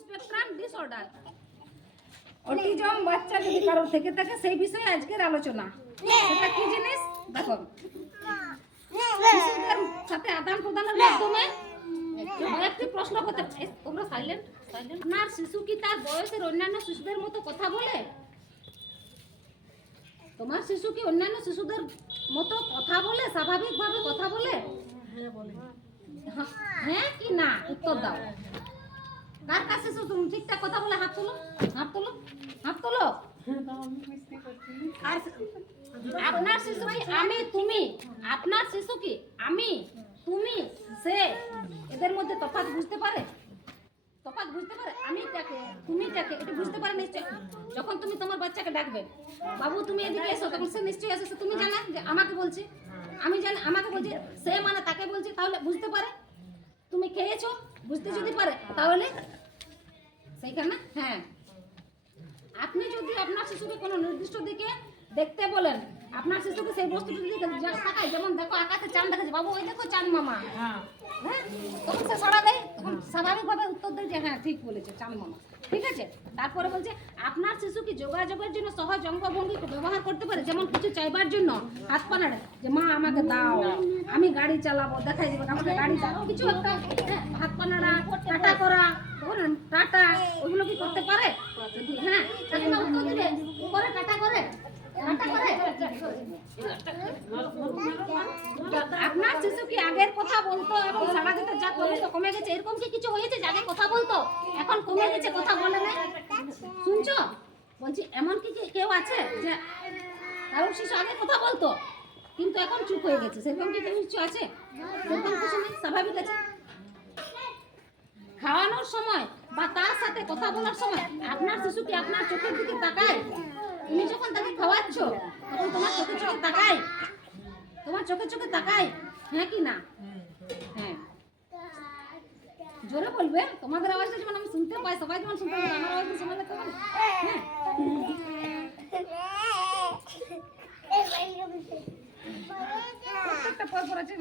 Spectrum disorder. Autism বাচ্চা যদি কারোর থেকে থাকে সেই বিষয়ে আজকের আলোচনা। সেটা কি জিনিস দেখো, শিশুদের সাথে আদান প্রদানের মাধ্যমে একটি প্রশ্ন করতে, তোমরা সাইলেন্ট সাইলেন্ট। আপনার শিশু কি তার বয়সের অন্যান্য শিশুদের মতো কথা বলে? তোমার শিশু কি অন্যান্য শিশুদের মতো কথা বলে, স্বাভাবিকভাবে কথা বলে? হ্যাঁ কি না উত্তর দাও। কার কাছে শিশু তুমি ঠিকঠাক কথা বলে? হাত তোলো, হাত তোলো, হাত তোলো। আর আপনার শিশু কি আমি তুমি? আপনার শিশু কি আমি তুমি সে এদের মধ্যে তফাৎ বুঝতে পারে? তফাৎ বুঝতে পারে? আমি তাকে তুমি তাকে এটা বুঝতে পারে নিশ্চয়। যখন তুমি তোমার বাচ্চাকে ডাকবে, বাবু তুমি এদিকে এসো, তখন সে নিশ্চয়ই আসে। তুমি জানো যে আমাকে বলছি, আমি জানি আমাকে বলছি, সে মানে তাকে বলছি, তাহলে বুঝতে পারে। তুমি খেয়েছো বুঝতে যদি পারে তাহলে সেইখানে হ্যাঁ। আপনি যদি আপনার শিশুকে কোনো নির্দিষ্ট দিকে দেখতে বলেন, আপনার শিশুকে সেই বস্তুটির দিকে তাকায়, যেমন দেখো আকাশে চাঁদ দেখেছে, বাবু ওই দেখো চাঁদ মামা, হ্যাঁ, তখন সে সাড়া দেয়, তখন স্বাভাবিকভাবে উত্তর দেয় যে হ্যাঁ ঠিক বলেছে চাঁদ মামা, ঠিক আছে। তারপরে বলছে আপনার শিশু কি যোগাযোগের জন্য সহজ অঙ্গভঙ্গি ব্যবহার করতে পারে? যেমন কিছু চাইবার জন্য হাত পা নাড়ে, যে মা আমাকে দাও, আমি গাড়ি চালাবো, দেখাই দেবো আমাকে গাড়ি চালাবো, কিছু একটা হাত পা নাড়া, টাটা করা, টাটা, ওইগুলো কি করতে পারে? যদি হ্যাঁ তাহলে উত্তর দিবে করে টাটা করে, টাটা করে। আপনার শিশু কি আগের কথা বলতো এবং সারা দিতে যা করতো কমে গেছে, এরকম কি কিছু হয়েছে যে আগে কথা বলতো এখন কমে গেছে, কথা বলে না? শুনছো বলছি, এমন কি কেউ আছে যে কারোর শিশু আগে কথা বলতো কিন্তু এখন চুপ হয়ে গেছে, সেরকম কি কিছু আছে? সেরকম কিছু নেই, স্বাভাবিক আছে। খাওয়ানোর সময় বা তার সাথে কথা বলার সময় আপনার শিশু কি আপনার চোখের দিকে তাকায়? তুমি যখন তাকে খাওয়াচ্ছ তখন তোমার চোখে চোখে তাকায়? তোমার চোখে চোখে তাকায়, হ্যাঁ কি না? হ্যাঁ, জোরে বলবে, তোমাদের আওয়াজটা যেমন আমি শুনতে পাই, সবাই যেমন শুনতে পাই, আমার আওয়াজ শোনা যেতে পারে। হ্যাঁ, প্রত্যেকটা পর আছে।